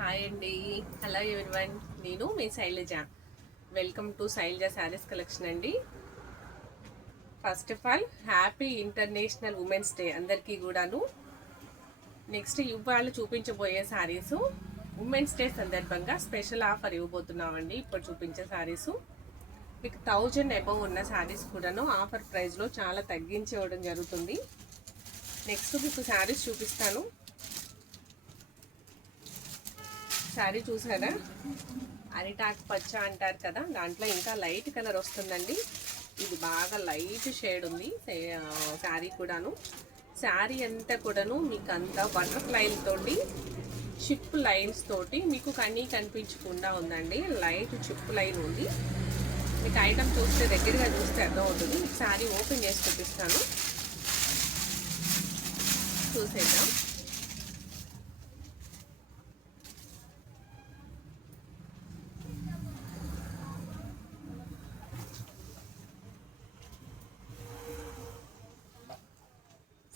Hi అండి. Hello everyone. నేను మీ Sailaja. Welcome to Sailaja sarees collection అండి. First of all happy international women's day అందరికీ కూడాను. నెక్స్ట్ ఇవాళ చూపించబోయే శారీసు ఉమెన్స్ డే సందర్భంగా స్పెషల్ ఆఫర్ ఇవ్వబోతున్నామండి. ఇప్పుడు చూపించే శారీసు మీకు 1000 అబవ్ ఉన్న శారీస్ కూడాను ఆఫర్ ప్రైస్లో చాలా తగ్గించి ఇవ్వడం జరుగుతుంది. నెక్స్ట్ మీకు శారీస్ చూపిస్తాను. శారీ చూసారా, అరిటాక్ పచ్చ అంటారు కదా, దాంట్లో ఇంకా లైట్ కలర్ వస్తుందండి. ఇది బాగా లైట్ షేడ్ ఉంది శారీ కూడాను. శారీ అంతా కూడాను మీకు అంతా బటర్ఫ్లైలతోటి చిప్ లైన్స్ తోటి మీకు కనిపించకుండా ఉందండి. లైట్ చిప్ లైన్ ఉంది. మీకు ఐటమ్ చూస్తే దగ్గరగా చూస్తే అర్థమవుతుంది. శారీ ఓపెన్ చేసి చూపిస్తాను, చూసేద్దాం.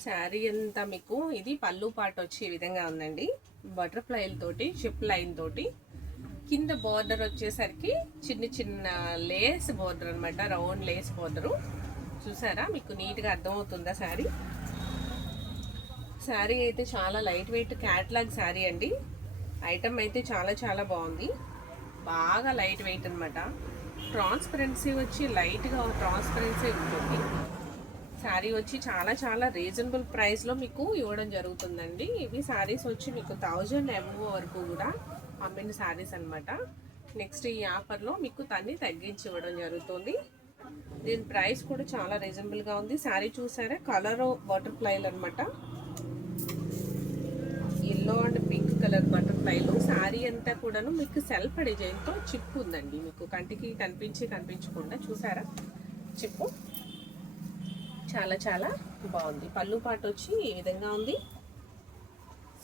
శారీ అంతా మీకు ఇది పళ్ళు పాట వచ్చి ఈ విధంగా ఉందండి. బటర్ఫ్లైలతోటి షిప్ లైన్ తోటి కింద బోర్డర్ వచ్చేసరికి చిన్న చిన్న లేస్ బోర్డర్ అనమాట, రౌండ్ లేస్ బోర్డరు. చూసారా, మీకు నీట్గా అర్థమవుతుందా శారీ? శారీ అయితే చాలా లైట్ వెయిట్ క్యాట్లాగ్ శారీ అండి. ఐటమ్ అయితే చాలా చాలా బాగుంది, బాగా లైట్ వెయిట్ అనమాట. ట్రాన్స్పరెన్సీ వచ్చి లైట్గా ట్రాన్స్పరెన్సీ ఉంటుంది. శారీ వచ్చి చాలా చాలా రీజనబుల్ ప్రైస్లో మీకు ఇవ్వడం జరుగుతుందండి. ఇవి శారీస్ వచ్చి మీకు 1000 అబవ్ వరకు కూడా అమ్మిన శారీస్ అనమాట. నెక్స్ట్ ఈ ఆఫర్లో మీకు తన్ని తగ్గించి ఇవ్వడం జరుగుతుంది. దీని ప్రైస్ కూడా చాలా రీజనబుల్గా ఉంది. శారీ చూసారా, కలర్ బటర్ఫ్లైలు అనమాట, ఎల్లో అండ్ పింక్ కలర్ బటర్ఫ్లైలు. శారీ అంతా కూడాను మీకు సెల్ఫ్ డిజైన్తో చిప్ ఉందండి. మీకు కంటికి కనిపించకుండా చూసారా చిప్పు, చాలా చాలా బాగుంది. పళ్ళు పాటు వచ్చి ఈ విధంగా ఉంది.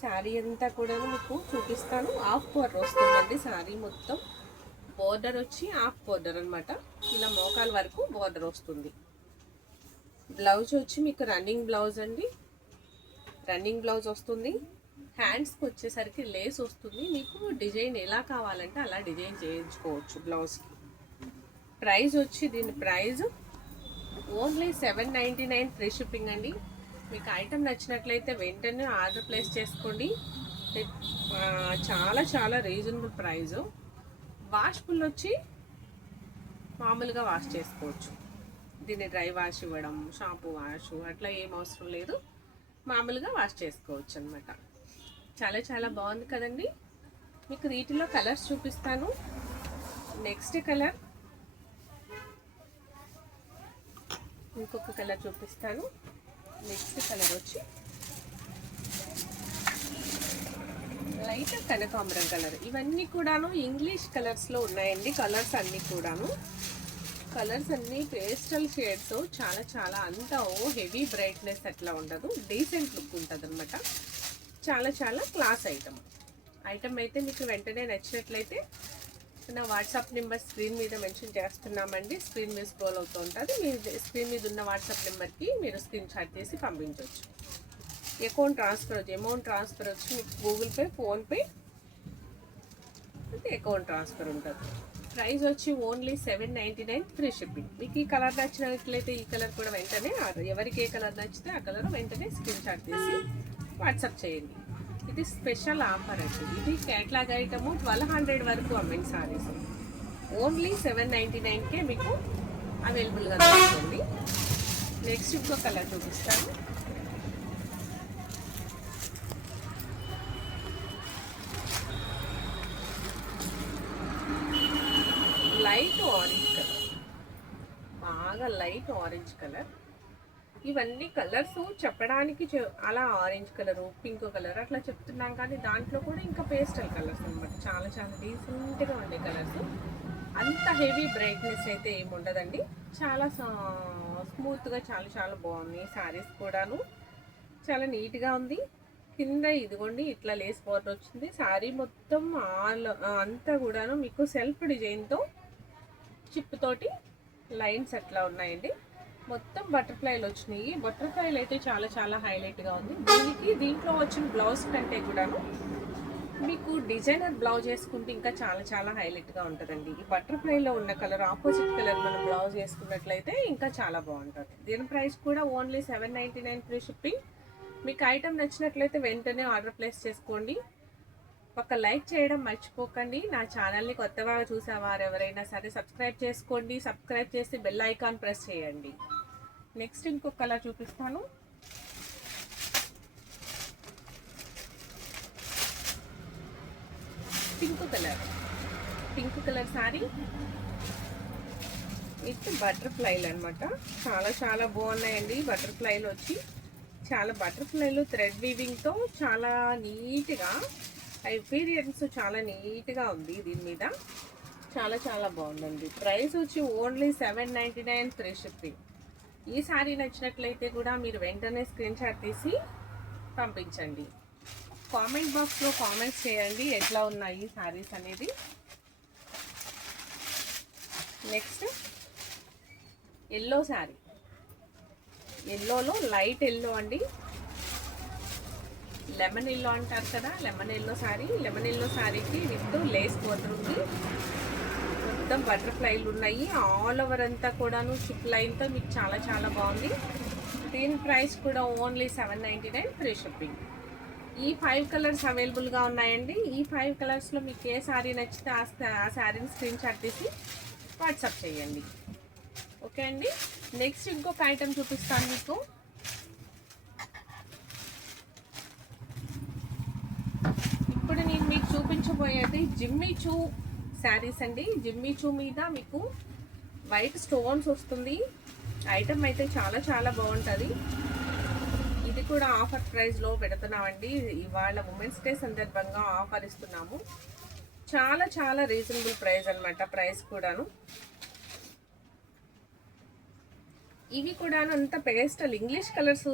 శారీ అంతా కూడా మీకు చూపిస్తాను. హాఫ్ బోర్డర్ వస్తుందండి శారీ మొత్తం. బోర్డర్ వచ్చి హాఫ్ బోర్డర్ అనమాట, ఇలా మోకాల వరకు బోర్డర్ వస్తుంది. బ్లౌజ్ వచ్చి మీకు రన్నింగ్ బ్లౌజ్ అండి, రన్నింగ్ బ్లౌజ్ వస్తుంది. హ్యాండ్స్కి వచ్చేసరికి లేస్ వస్తుంది. మీకు డిజైన్ ఎలా కావాలంటే అలా డిజైన్ చేయించుకోవచ్చు బ్లౌజ్కి. ప్రైస్ వచ్చి దీని ప్రైజ్ ఓన్లీ 799 ఫ్రీ షిప్పింగ్ అండి. మీకు ఐటమ్ నచ్చినట్లయితే వెంటనే ఆర్డర్ ప్లేస్ చేసుకోండి. చాలా చాలా రీజనబుల్ ప్రైజు. వాష్ఫుల్ వచ్చి మామూలుగా వాష్ చేసుకోవచ్చు. దీన్ని డ్రై వాష్ ఇవ్వడం, షాంపూ వాష్ అట్లా ఏం అవసరం లేదు, మామూలుగా వాష్ చేసుకోవచ్చు అనమాట. చాలా చాలా బాగుంది కదండి. మీకు వీటిలో కలర్స్ చూపిస్తాను. నెక్స్ట్ కలర్, ఇంకొక కలర్ చూపిస్తాను. నెక్స్ట్ కలర్ వచ్చి లైట్ కనకాంబరం కలర్. ఇవన్నీ కూడాను ఇంగ్లీష్ కలర్స్లో ఉన్నాయండి. కలర్స్ అన్నీ కూడాను, కలర్స్ అన్నీ పేస్టల్ షేడ్స్. చాలా చాలా అంత హెవీ బ్రైట్నెస్ అట్లా ఉండదు, డీసెంట్ లుక్ ఉంటుంది అనమాట. చాలా చాలా క్లాస్ ఐటమ్ అయితే మీకు వెంటనే నచ్చినట్లయితే నా వాట్సాప్ నెంబర్ స్క్రీన్ మీద మెన్షన్ చేస్తున్నామండి. స్క్రీన్ మీద స్క్రోల్ అవుతూ ఉంటుంది. మీ స్క్రీన్ మీద ఉన్న వాట్సాప్ నెంబర్కి మీరు స్క్రీన్ షాట్ చేసి పంపించవచ్చు. అమౌంట్ ట్రాన్స్ఫర్ వచ్చి మీకు గూగుల్ పే, ఫోన్పే అంటే అకౌంట్ ట్రాన్స్ఫర్ ఉంటుంది. ప్రైస్ వచ్చి ఓన్లీ 799 ఫ్రీ షిప్పింగ్. మీకు ఈ కలర్ నచ్చినట్లయితే ఈ కలర్ కూడా వెంటనే ఎవరికి ఏ కలర్ నచ్చితే ఆ కలర్ వెంటనే స్క్రీన్ షాట్ చేసి వాట్సాప్ చేయండి. ఇది స్పెషల్ ఆఫర్ అండి. ఇది క్యాట్లాగ్ ఐటమ్ 1200 వరకు అమ్మిన సారీస్ ఓన్లీ 799కే మీకు అవైలబుల్గా దొరుకుతుంది. నెక్స్ట్ ఇంకో కలర్ చూపిస్తాను. లైట్ ఆరెంజ్ కలర్, బాగా లైట్ ఆరెంజ్ కలర్. ఇవన్నీ కలర్స్ చెప్పడానికి అలా ఆరెంజ్ కలరు, పింక్ కలర్ అట్లా చెప్తున్నాం, కానీ దాంట్లో కూడా ఇంకా పేస్టల్ కలర్స్ అనమాట. చాలా చాలా డీసెంట్గా ఉండే కలర్స్. అంత హెవీ బ్రైట్నెస్ అయితే ఏమి ఉండదండి. చాలా స్మూత్గా చాలా చాలా బాగుంది. శారీస్ కూడాను చాలా నీట్గా ఉంది. కింద ఇదిగోండి ఇట్లా లేస్ బోర్డర్ వచ్చింది. శారీ మొత్తం అంతా కూడాను మీకు సెల్ఫ్ డిజైన్తో చిప్ తోటి లైన్స్ అట్లా ఉన్నాయండి. మొత్తం బటర్ఫ్లైలు వచ్చినాయి. బటర్ఫ్లైలు అయితే చాలా చాలా హైలైట్గా ఉంది. దీంట్లో వచ్చిన బ్లౌజ్ కంటే కూడాను మీకు డిజైనర్ బ్లౌజ్ వేసుకుంటే ఇంకా చాలా చాలా హైలైట్గా ఉంటుందండి. ఈ బటర్ఫ్లైలో ఉన్న కలర్ ఆపోజిట్ కలర్ మనం బ్లౌజ్ వేసుకున్నట్లయితే ఇంకా చాలా బాగుంటుంది. దీని ప్రైస్ కూడా ఓన్లీ 799 ఫ్రీ షిప్పింగ్. మీకు ఐటమ్ నచ్చినట్లయితే వెంటనే ఆర్డర్ ప్లేస్ చేసుకోండి. ఒక లైక్ చేయడం మర్చిపోకండి. నా ఛానల్ని కొత్తగా చూసేవారు ఎవరైనా సరే సబ్స్క్రైబ్ చేసుకోండి. సబ్స్క్రైబ్ చేసి బెల్ ఐకాన్ ప్రెస్ చేయండి. నెక్స్ట్ ఇంకొక కలర్ చూపిస్తాను. పింక్ కలర్ సారీ విత్ బటర్ఫ్లైలు అనమాట. చాలా చాలా బాగున్నాయండి. బటర్ఫ్లైలు వచ్చి చాలా బటర్ఫ్లైలు థ్రెడ్ వీవింగ్తో చాలా నీట్గా ఎక్స్పీరియన్స్ చాలా నీట్గా ఉంది. దీని మీద చాలా చాలా బాగుందండి. ప్రైస్ వచ్చి ఓన్లీ 799 ఫ్రీ షిప్పింగ్. ఈ సారీ నచ్చినట్లయితే కూడా మీరు వెంటనే స్క్రీన్ షాట్ తీసి పంపించండి. కామెంట్ బాక్స్లో కామెంట్స్ చేయండి ఎట్లా ఉన్నాయి సారీస్ అనేది. నెక్స్ట్ ఎల్లో శారీ, ఎల్లోలో లైట్ ఎల్లో అండి. లెమన్ ఎల్లో అంటారు కదా, lemon yellow sari. Lemon yellow శారీకి విత్ లేస్ బోర్డర్ ఉంది. మొత్తం బటర్ఫ్లైలు ఉన్నాయి. ఆల్ ఓవర్ అంతా కూడాను చిప్ లైన్తో మీకు చాలా చాలా బాగుంది. దీని ప్రైస్ కూడా ఓన్లీ 799 ఫ్రీ షిప్పింగ్. ఈ 5 కలర్స్ అవైలబుల్గా ఉన్నాయండి. ఈ 5 కలర్స్లో మీకు ఏ శారీ నచ్చితే ఆ శారీని స్క్రీన్ షాట్ తీసి వాట్సాప్ చేయండి. ఓకే అండి. నెక్స్ట్ ఇంకొక ఐటెం చూపిస్తాను మీకు. ఇప్పుడు నేను మీకు చూపించబోయేది జిమ్మీ చూ శారీస్ అండి. జిమ్మీ చూ మీద మీకు వైట్ స్టోన్స్ వస్తుంది. ఐటమ్ అయితే చాలా చాలా బాగుంటుంది. ఇది కూడా ఆఫర్ ప్రైస్లో పెడుతున్నామండి. ఇవాళ ఉమెన్స్ డే సందర్భంగా ఆఫర్ ఇస్తున్నాము. చాలా చాలా రీజనబుల్ ప్రైస్ అనమాట. ప్రైస్ కూడాను ఇవి కూడా అంత పేస్టల్ ఇంగ్లీష్ కలర్స్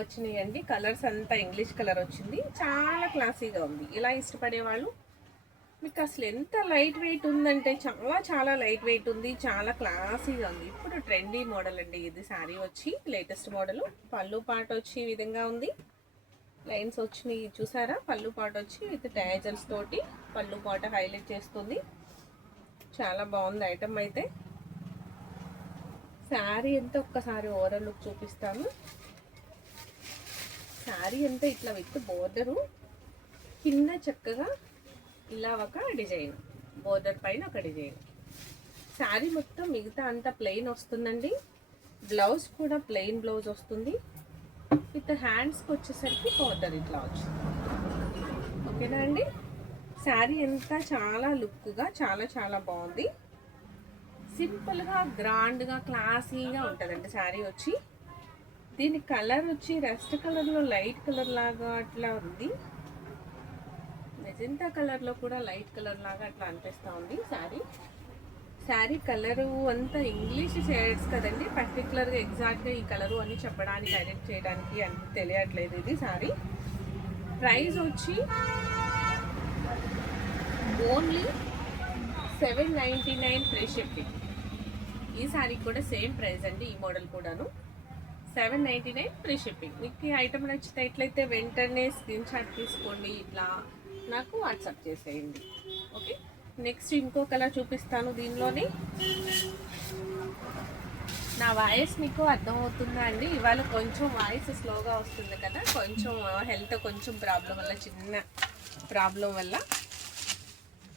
వచ్చినాయండి. కలర్స్ అంతా ఇంగ్లీష్ కలర్ వచ్చింది. చాలా క్లాసీగా ఉంది. ఇలా ఇష్టపడే వాళ్ళు మీకు అసలు ఎంత లైట్ వెయిట్ ఉందంటే చాలా చాలా లైట్ వెయిట్ ఉంది. చాలా క్లాసీగా ఉంది. ఇప్పుడు ట్రెండీ మోడల్ అండి ఇది. శారీ వచ్చి లేటెస్ట్ మోడల్. పళ్ళు పాట వచ్చి ఈ విధంగా ఉంది. లైన్స్ వచ్చినాయి చూసారా. పళ్ళు పాట వచ్చి విత్ ట్యాజల్స్ తోటి పళ్ళు పాట హైలైట్ చేస్తుంది. చాలా బాగుంది ఐటమ్ అయితే. శారీ అంతా ఒక్కసారి ఓవరాల్ లుక్ చూపిస్తాను. శారీ అంతా ఇట్లా విత్ బోర్డరు కింద చక్కగా ఇలా ఒక డిజైన్, బోర్డర్ పైన ఒక డిజైన్. శారీ మొత్తం మిగతా అంతా ప్లెయిన్ వస్తుందండి. బ్లౌజ్ కూడా ప్లెయిన్ బ్లౌజ్ వస్తుంది. విత్ హ్యాండ్స్కి వచ్చేసరికి బోర్డర్ ఇట్లా వచ్చింది. ఓకేనా అండి. శారీ అంతా చాలా లుక్గా చాలా చాలా బాగుంది. సింపుల్గా గ్రాండ్గా క్లాసీగా ఉంటుందండి శారీ వచ్చి. దీని కలర్ వచ్చి రెస్ట్ కలర్లో లైట్ కలర్ లాగా అట్లా ఉంది. మెజెంటా కలర్లో కూడా లైట్ కలర్ లాగా అట్లా అనిపిస్తూ ఉంది శారీ కలరు అంతా ఇంగ్లీష్ షేడ్స్ కదండి. పర్టికులర్గా ఎగ్జాక్ట్గా ఈ కలరు అని చెప్పడానికి ఐడెంటిఫై చేయడానికి అని తెలియట్లేదు ఇది శారీ. ప్రైస్ వచ్చి ఓన్లీ 799 ఫ్రీ షిప్పింగ్. ఈ శారీ కూడా సేమ్ ప్రైస్ అండి. ఈ మోడల్ కూడాను 799 ఫ్రీ షిప్పింగ్. మీకు ఈ ఐటమ్ నచ్చినట్లయితే వెంటనే స్క్రీన్ షాట్ తీసుకోండి. ఇట్లా నాకు వాట్సాప్ చేసేయండి. ఓకే. నెక్స్ట్ ఇంకో కలర్ చూపిస్తాను. దీనిలోని నా వాయిస్ మీకు అర్థమవుతుందా అండి? ఇవాళ కొంచెం వాయిస్ స్లోగా వస్తుంది కదా, కొంచెం హెల్త్ కొంచెం ప్రాబ్లం వల్ల, చిన్న ప్రాబ్లం వల్ల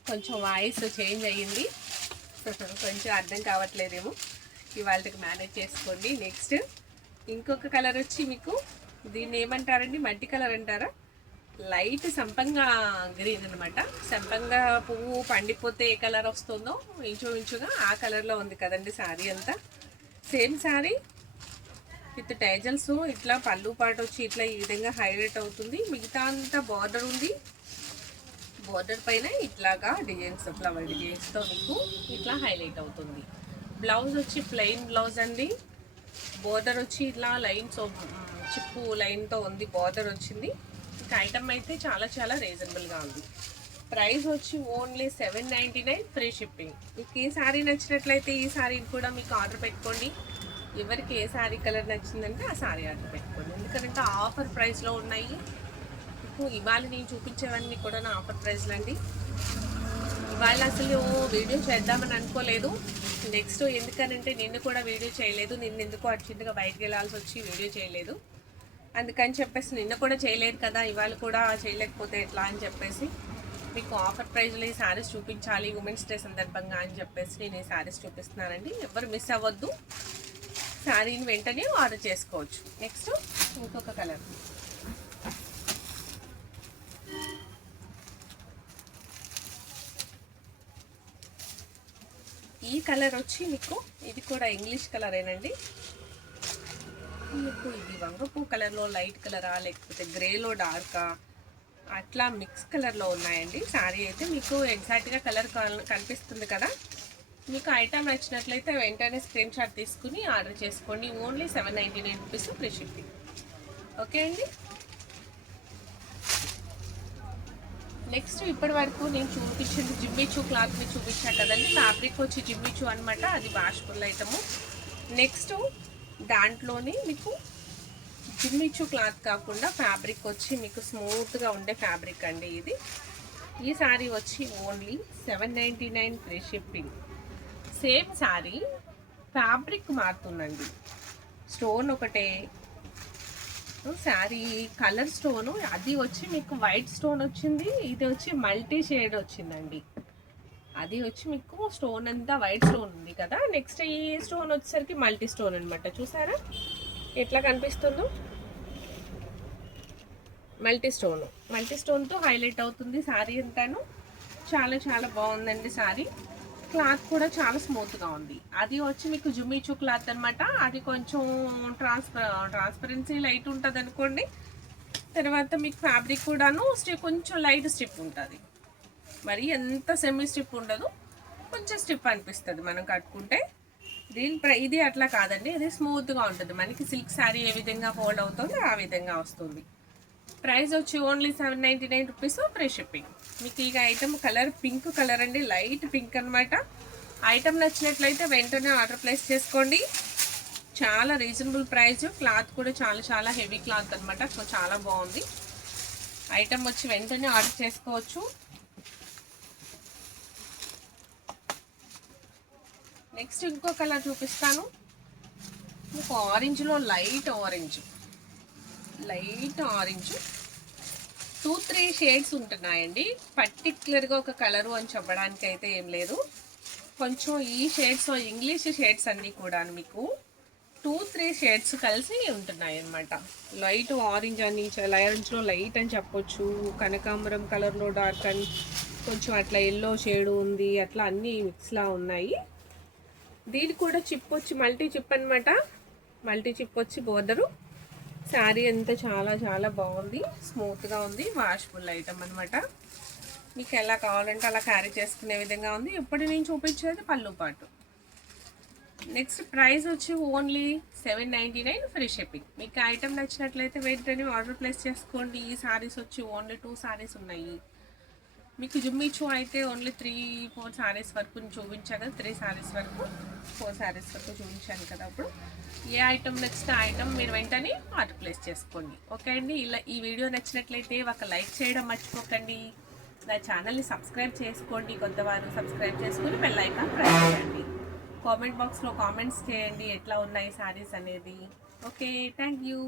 కొంచెం వాయిస్ చేంజ్ అయ్యింది. కొంచెం అర్థం కావట్లేదేమో. ఇవాళకి మేనేజ్ చేసుకోండి. నెక్స్ట్ ఇంకొక కలర్ వచ్చి మీకు దీన్ని ఏమంటారండి, మట్టి కలర్ అంటారా? లైట్ సంపంగా గ్రీన్ అనమాట. సంపంగా పువ్వు పండిపోతే ఏ కలర్ వస్తుందో ఇంచుమించుగా ఆ కలర్లో ఉంది కదండి శారీ అంతా. సేమ్ శారీ విత్ టైజల్స్ ఇట్లా పళ్ళు పాట వచ్చి ఇట్లా ఈ విధంగా హైలైట్ అవుతుంది. మిగతా అంతా బార్డర్ ఉంది. బార్డర్ పైన ఇట్లాగా డిజైన్స్, ఫ్లవర్ డిజైన్స్తో మీకు ఇట్లా హైలైట్ అవుతుంది. బ్లౌజ్ వచ్చి ప్లెయిన్ బ్లౌజ్ అండి. బార్డర్ వచ్చి ఇట్లా లైన్స్ చిప్పు లైన్తో ఉంది, బార్డర్ వచ్చింది. ఇంకా ఐటమ్ అయితే చాలా చాలా రీజనబుల్గా ఉంది. ప్రైస్ వచ్చి ఓన్లీ 799 ఫ్రీ షిప్పింగ్. మీకు ఈ శారీ నచ్చినట్లయితే ఈ శారీని కూడా మీకు ఆర్డర్ పెట్టుకోండి. ఎవరికి ఏ శారీ కలర్ నచ్చిందంటే ఆ శారీ ఆర్డర్ పెట్టుకోండి. ఎందుకంటే ఆఫర్ ప్రైస్లో ఉన్నాయి. మీకు ఇవాళ నేను చూపించేవన్నీ కూడా నా ఆఫర్ ప్రైస్లు అండి. ఇవాళ అసలు వీడియో చేద్దామని అనుకోలేదు. నెక్స్ట్ ఎందుకనంటే నిన్ను కూడా వీడియో చేయలేదు, నిన్ను ఎందుకో అర్జెంటుగా బయటకు వెళ్ళాల్సి వచ్చి వీడియో చేయలేదు. అందుకని చెప్పేసి నిన్న కూడా చేయలేదు కదా, ఇవాళ కూడా చేయలేకపోతే ఎట్లా అని చెప్పేసి మీకు ఆఫర్ ప్రైజ్లో ఈ శారీస్ చూపించాలి ఉమెన్స్ డే సందర్భంగా అని చెప్పేసి నేను ఈ శారీస్ చూపిస్తున్నానండి. ఎవరు మిస్ అవ్వద్దు, శారీని వెంటనే ఆర్డర్ చేసుకోవచ్చు. నెక్స్ట్ ఇంకొక కలర్, ఈ కలర్ వచ్చి మీకు ఇది కూడా ఇంగ్లీష్ కలరేనండి. మీకు ఇది వంగపూ కలర్లో లైట్ కలరా లేకపోతే గ్రేలో డార్కా అట్లా మిక్స్ కలర్లో ఉన్నాయండి. శారీ అయితే మీకు ఎగ్జాక్ట్గా కలర్ కనిపిస్తుంది కదా. మీకు ఐటమ్ నచ్చినట్లయితే వెంటనే స్క్రీన్ షాట్ తీసుకుని ఆర్డర్ చేసుకోండి. Only 799 rupees free shipping. Okay అండి. నెక్స్ట్ ఇప్పటి వరకు నేను చూపించింది జిమ్మిచూ క్లాత్ని చూపించాను కదండి. ఫ్యాబ్రిక్ వచ్చి జిమ్మిచూ అనమాట, అది వాష్ఫుల్ ఐటము. నెక్స్ట్ దాంట్లోనే మీకు జిమ్మిచూ క్లాత్ కాకుండా ఫ్యాబ్రిక్ వచ్చి మీకు స్మూత్గా ఉండే ఫ్యాబ్రిక్ అండి ఇది. ఈ శారీ వచ్చి only 799 free shipping. Same sari, fabric మారుతుందండి. స్టోన్ ఒకటే, శారీ కలర్ స్టోను అది వచ్చి మీకు వైట్ స్టోన్ వచ్చింది, ఇది వచ్చి మల్టీ షేడ్ వచ్చిందండి. అది వచ్చి మీకు స్టోన్ అంతా వైట్ స్టోన్ ఉంది కదా, నెక్స్ట్ ఈ స్టోన్ వచ్చేసరికి మల్టీ స్టోన్ అనమాట. చూసారా ఎట్లా కనిపిస్తుందో, మల్టీ స్టోన్తో హైలైట్ అవుతుంది శారీ అంతాను. చాలా చాలా బాగుందండి శారీ. క్లాత్ కూడా చాలా స్మూత్గా ఉంది. అది వచ్చి మీకు జుమిచూ క్లాత్ అనమాట. అది కొంచెం ట్రాన్స్పరెన్సీ లైట్ ఉంటుంది అనుకోండి. తర్వాత మీకు ఫ్యాబ్రిక్ కూడాను కొంచెం లైట్ స్ట్రిప్ ఉంటుంది, మరి ఎంత సెమీ స్ట్రిప్ ఉండదు, కొంచెం స్ట్రిప్ అనిపిస్తుంది మనం కట్టుకుంటే. ఇది అట్లా కాదండి, ఇది స్మూత్గా ఉంటుంది. మనకి సిల్క్ శారీ ఏ విధంగా ఫోల్డ్ అవుతుందో ఆ విధంగా వస్తుంది. ప్రైస్ వచ్చి ఓన్లీ 799 రూపీస్ ఫ్రీ షిప్పింగ్. మీకు ఇక ఐటమ్ కలర్ పింక్ కలర్ అండి, లైట్ పింక్ అనమాట. ఐటమ్ నచ్చినట్లయితే వెంటనే ఆర్డర్ ప్లేస్ చేసుకోండి. చాలా రీజనబుల్ ప్రైస్, క్లాత్ కూడా చాలా చాలా హెవీ క్లాత్ అనమాట. సో చాలా బాగుంది. ఐటమ్ వచ్చి వెంటనే ఆర్డర్ చేసుకోవచ్చు. నెక్స్ట్ ఇంకో కలర్ చూపిస్తాను మీకు. ఆరెంజ్లో లైట్ ఆరెంజ్ 2-3 షేడ్స్ ఉంటున్నాయండి. పర్టిక్యులర్గా ఒక కలరు అని చెప్పడానికి అయితే ఏం లేదు. కొంచెం ఈ షేడ్స్ ఇంగ్లీష్ షేడ్స్ అన్నీ కూడా మీకు 2-3 షేడ్స్ కలిసి ఉంటున్నాయి అన్నమాట. లైట్ ఆరెంజ్ అని, ఆరెంజ్లో లైట్ అని చెప్పొచ్చు, కనకాంబరం కలర్లో డార్క్ అని, కొంచెం అట్లా ఎల్లో షేడ్ ఉంది, అట్లా అన్నీ మిక్స్లా ఉన్నాయి. దీని కూడా చిప్ వచ్చి మల్టీ చిప్ అనమాట. మల్టీ చిప్ వచ్చి బోర్డరు. శారీ అంతా చాలా చాలా బాగుంది, స్మూత్గా ఉంది, వాష్ఫుల్ ఐటమ్ అనమాట. మీకు ఎలా కావాలంటే అలా క్యారీ చేసుకునే విధంగా ఉంది. ఇప్పుడు నేను చూపించేది పళ్ళు పాటు. నెక్స్ట్ ప్రైస్ వచ్చి ఓన్లీ 799 ఫ్రీ షిప్పింగ్. మీకు ఐటమ్ నచ్చినట్లయితే వెంటనే ఆర్డర్ ప్లేస్ చేసుకోండి. ఈ శారీస్ వచ్చి ఓన్లీ 2 శారీస్ ఉన్నాయి. మీకు జుమ్మిచూ అయితే ఓన్లీ 3-4 శారీస్ వరకు చూపించాను కదా, 3 శారీస్ వరకు 4 శారీస్ వరకు చూపించాను కదా. అప్పుడు ఏ ఐటమ్ నచ్చితే ఐటమ్ మీరు వెంటనే ఆర్డర్ ప్లేస్ చేసుకోండి. ఓకే అండి. ఇలా ఈ వీడియో నచ్చినట్లయితే ఒక లైక్ చేయడం మర్చిపోకండి. నా ఛానల్ని సబ్స్క్రైబ్ చేసుకోండి. కొత్తవారు సబ్స్క్రైబ్ చేసుకుని బెల్ ఐకాన్ ప్రెస్ చేయండి. కామెంట్ బాక్స్లో కామెంట్స్ చేయండి ఎట్లా ఉన్నాయి శారీస్ అనేది. Okay, thank you.